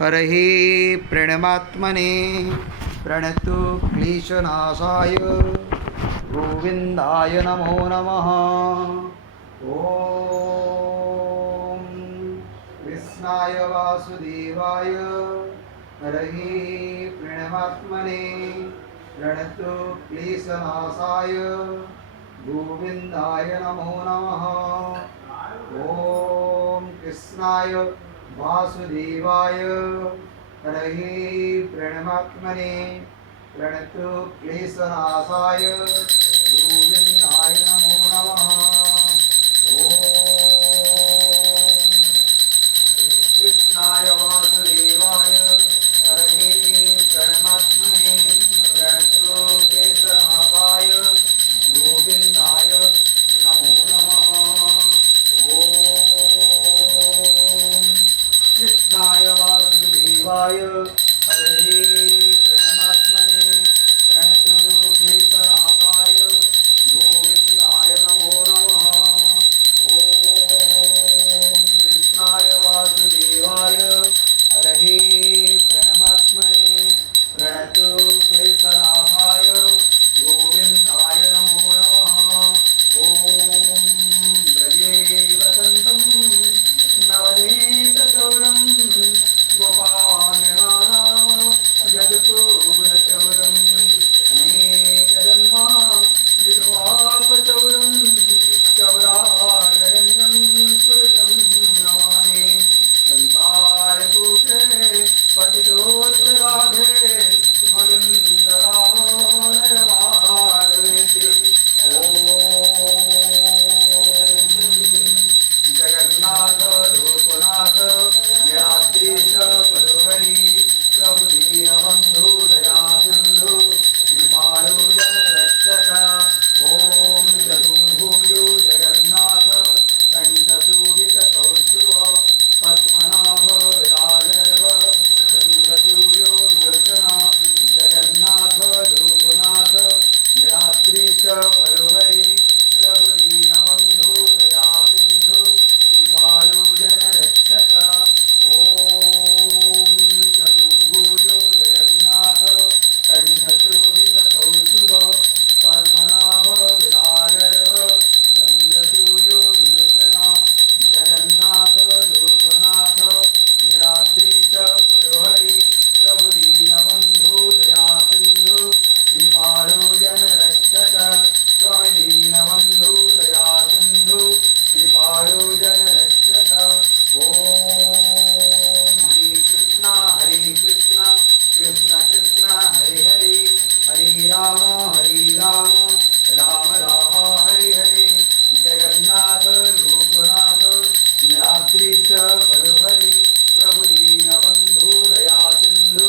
हरहि प्रणमात्मने प्रणतु क्लेशनाशाय गोविंदाय नमो नमः। ॐ कृष्णाय वासुदेवाय हरहि प्रणमात्मने प्रणतु क्लेशनाशाय गोविंदाय नमो नमः। ॐ कृष्णाय वासुदेवाय हरहि प्रणमात्मने प्रणतु क्लेशनाशाय गोविंदाय नमो नमः। ॐ कृष्णाय वासुदेवाय हरहि प्रणमात्मने प्रणतु क्लेशनाशाय गोविंदाय नमो नमः। कृष्णाय वासुदेवाय हरहि प्रणमात्मने प्रणतु क्लेशनाशाय गोविंदाय नमो नमः। ॐ कृष्णाय वासुदेवाय हरहि प्रणमात्मने प्रणतु क्लेशनाशाय गोविंदाय नमो नमः। ॐ ब्रजे वसन्तं नवनीतचौरं गोपालनाना जगत्पूर्णचौरम् अनेकजन्मा विद्वापचौरं चौरार्यगण्यं पुरुषं नमामि। संसारकूटे पतितोत्तराधे मगन्धरामोदयमार्वेति। ॐ जगन्नाथ लोकनाथ यात्रीश पदहरि प्रभु दीनबन्धु दया सिन्धु कृपालु जनरक्षक। ॐ चतुर्भुजो जगन्नाथ कण्ठशोभितकौस्तुभ पद्मनाभ विराजर्व चन्द्रसूर्यो विलोचना जगन्नाथ लोकनाथ यात्रीश पदहरि प्रभु दीनबन्धु दया सिन्धु कृपालु जनरक्षक। ॐ चतुर्भुजो जगन्नाथ कण्ठशोभितकौस्तुभ पद्मनाभ विराजर्व चन्द्रसूर्यो विलोचना जगन्नाथ लोकनाथ निरात्रीश परोहरि प्रभु दीनबन्धु दया सिन्धु कृपालु जनरक्षक। स्वामी दीनबन्धु दया सिन्धु कृपालु जनरक्षक। ॐ हरे कृष्णा कृष्ण कृष्ण हरे हरे हरे राम राम राम हरे हरे। जगन्नाथ लोकनाथ निरात्रीश परोहरि प्रभु दीनबन्धु दया सिन्धु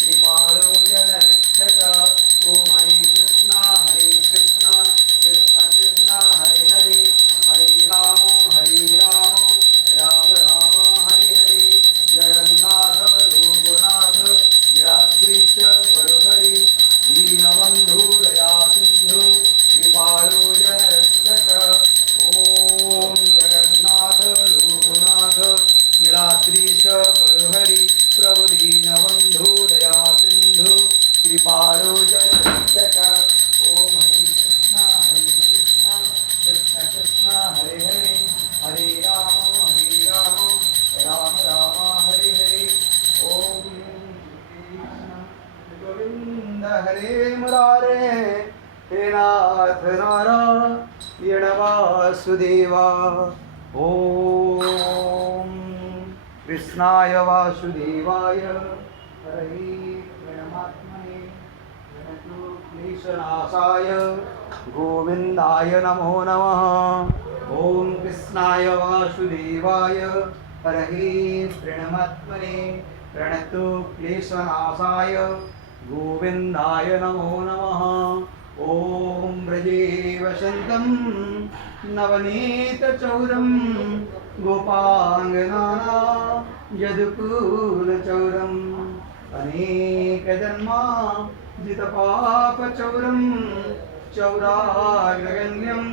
कृपालु जनरक्षक। ॐ हरे कृष्णा कृष्ण कृष्ण हरे हरे हरे राम राम राम हरे हरे। जगन्नाथ लोकनाथ निरात्रीश परोहरि दीनबन्धु दया सिन्धु कृपालु जनरक्षक। ॐ जगन्नाथ लोकनाथ निरात्रीश परोहरि प्रभु दीनबन्धु दया सिन्धु कृपालु जनरक्षक। ॐ हरे कृष्णा कृष्ण कृष्ण हरे हरे हरे राम राम राम हरे हरे। ॐ गोविंद हरे मुरारे हे नाथ नारायण वासुदेवा। ॐ कृष्णाय वासुदेवाय हरहि प्रणमात्मने प्रणतु क्लेशनाशाय गोविंदाय नमो नमः। ॐ कृष्णाय वासुदेवाय हरहि प्रणमात्मने प्रणतु क्लेशनाशाय गोविंदाय नमो नमः। ॐ ब्रजे वसन्तं नवनीतचौरं गोपाङ्गनाना यदुकूलचौरम् अनेकजन्मा जितपापचौरं चौराग्रगण्यं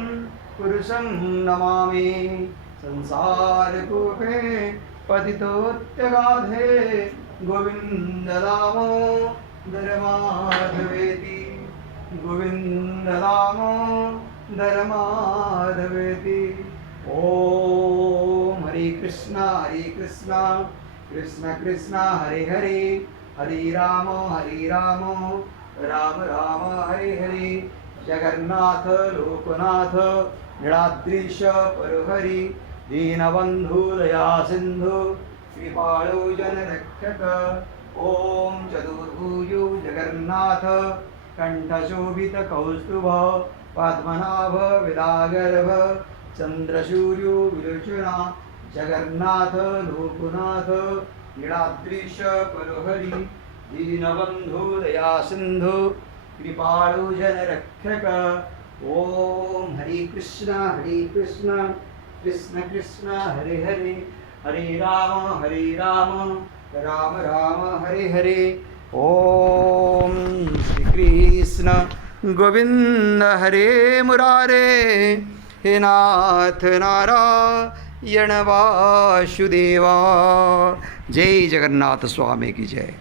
पुरुषं नमामि। संसारकूपे पतितोत्यगाधे गोविन्द दामोदर माधवेति गोविन्द दामोदर माधवेति। ओम हरे कृष्णा कृष्ण कृष्ण हरे हरे हरे राम राम राम हरे हरे। जगन्नाथ लोकनाथ नीलाद्रीश परहरि दीनबन्धु दया सिन्धु कृपाळु जनरक्षक। ओम चतुर्भुजो जगन्नाथ कंठशोभित कौस्तुभ पद्मनाभ विदागर्भ चंद्रसूर्यो विलोचना जगन्नाथ लोकनाथ नीलाद्रीश परहरि दीनबन्धु दया सिन्धु कृपाळु जनरक्षक। ओम हरे कृष्ण कृष्ण कृष्ण हरे हरे हरे राम राम राम हरे हरे। ओम श्री कृष्ण गोविंद हरे मुरारे हे नाथ नारायण वासुदेवा। जय जगन्नाथ स्वामी की जय।